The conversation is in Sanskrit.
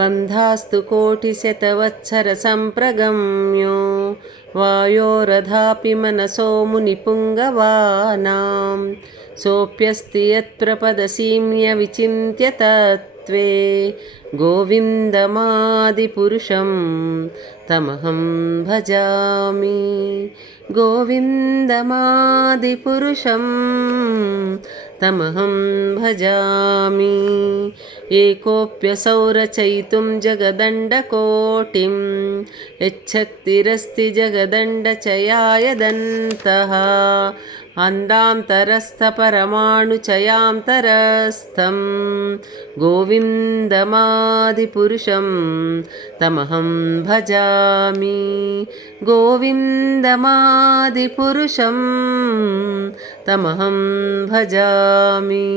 पन्धास्तु कोटिशतवत्सरसम्प्रगम्यो वायोरधापि मनसो मुनिपुङ्गवानां सोऽप्यस्ति यत्प्रपदसीम्य विचिन्त्य तत्त्वे गोविन्दमादिपुरुषं तमहं भजामि गोविन्दमादिपुरुषं तमहं भजामि एकोऽप्यसौ रचयितुं जगदण्डकोटिं यच्छक्तिरस्ति जगदण्डचयायदन्तः अन्दान्तरस्थपरमाणुचयान्तरस्थं गोविन्दमादिपुरुषं तमहं भजामि गोविन्दमादिपुरुषं तमहं भजामि।